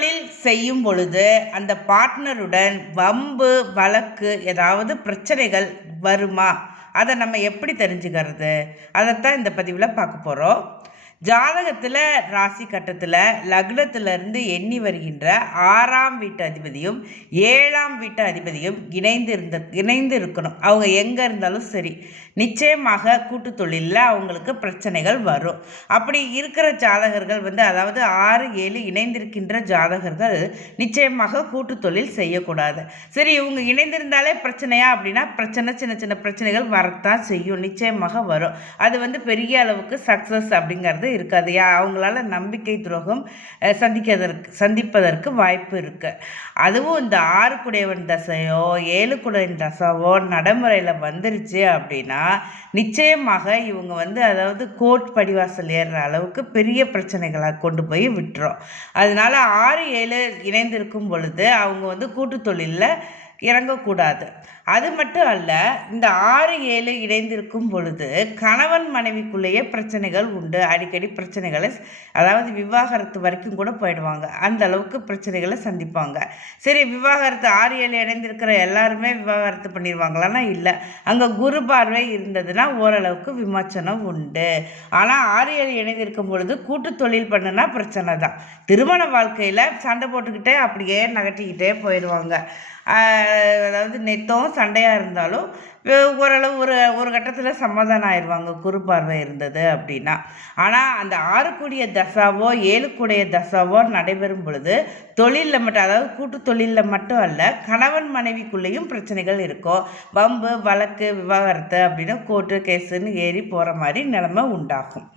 தொழில் செய்யும் பொழுது அந்த பார்ட்னருடன் வம்பு வழக்கு ஏதாவது பிரச்சனைகள் வருமா? அதை நம்ம எப்படி தெரிஞ்சுக்கிறது? அதைத்தான் இந்த பதிவில் பார்க்க போகிறோம். ஜாதகத்தில் ராசி கட்டத்தில் லக்னத்திலிருந்து எண்ணி வருகின்ற 6ஆம் வீட்டு அதிபதியும் 7ஆம் வீட்டு அதிபதியும் இணைந்து இருக்கணும். அவங்க எங்கே இருந்தாலும் சரி, நிச்சயமாக கூட்டு தொழிலில் அவங்களுக்கு பிரச்சனைகள் வரும். அப்படி இருக்கிற ஜாதகர்கள் அதாவது 6, 7 இணைந்திருக்கின்ற ஜாதகர்கள் நிச்சயமாக கூட்டு தொழில் செய்யக்கூடாது. சரி, இவங்க இணைந்திருந்தாலே பிரச்சனையா அப்படின்னா சின்ன சின்ன பிரச்சனைகள் வரத்தான் செய்யும், நிச்சயமாக வரும். அது பெரிய அளவுக்கு சக்ஸஸ் அப்படிங்கிறது இருக்காது. அவங்களால நம்பிக்கை துரோகம் சந்திப்பதற்கு வாய்ப்பு இருக்கு. அதுவும் இந்த 6 குடையவன் தசையோ 7 குடையவன் தசையோ நடைமுறையில் வந்துருச்சு அப்படின்னா நிச்சயமாக இவங்க அதாவது கோர்ட் படிவாசல் ஏறுற அளவுக்கு பெரிய பிரச்சனைகளை கொண்டு போய் விட்டுரும். அதனால 6, 7 இணைந்திருக்கும் பொழுது அவங்க கூட்டு தொழிலில் இறங்கக்கூடாது. அது மட்டும் அல்ல, இந்த 6, 7 இணைந்திருக்கும் பொழுது கணவன் மனைவிக்குள்ளேயே பிரச்சனைகள் உண்டு. அடிக்கடி பிரச்சனைகளை, அதாவது விவாகரத்து வரைக்கும் கூட போயிடுவாங்க. அந்த அளவுக்கு பிரச்சனைகளை சந்திப்பாங்க. சரி, விவாகரத்து 6, 7 இணைந்திருக்கிற எல்லாருமே விவாகரத்து பண்ணிடுவாங்களான்னா இல்லை. அங்கே குரு பார்வை இருந்ததுன்னா ஓரளவுக்கு விமோச்சனம் உண்டு. ஆனால் 6, 7 இணைந்திருக்கும் பொழுது கூட்டு தொழில் பண்ணுனா பிரச்சனை தான். திருமண வாழ்க்கையில் சண்டை போட்டுக்கிட்டே அப்படியே நகட்டிக்கிட்டே போயிடுவாங்க. அதாவது நெத்தம் சண்டையாக இருந்தாலும் ஓரளவு ஒரு கட்டத்தில் சமாதானம் ஆயிடுவாங்க, குரு பார்வை இருந்தது அப்படின்னா. ஆனால் அந்த 6 கூடிய தசாவோ 7 கூடிய தசாவோ நடைபெறும் பொழுது தொழிலில் மட்டும், அதாவது கூட்டு தொழிலில் மட்டும் அல்ல, கணவன் மனைவிக்குள்ளேயும் பிரச்சனைகள் இருக்கும். வம்பு வழக்கு விவாகரத்து அப்படின்னு கோர்ட்டு கேஸுன்னு ஏறி போகிற மாதிரி நிலைமை உண்டாகும்.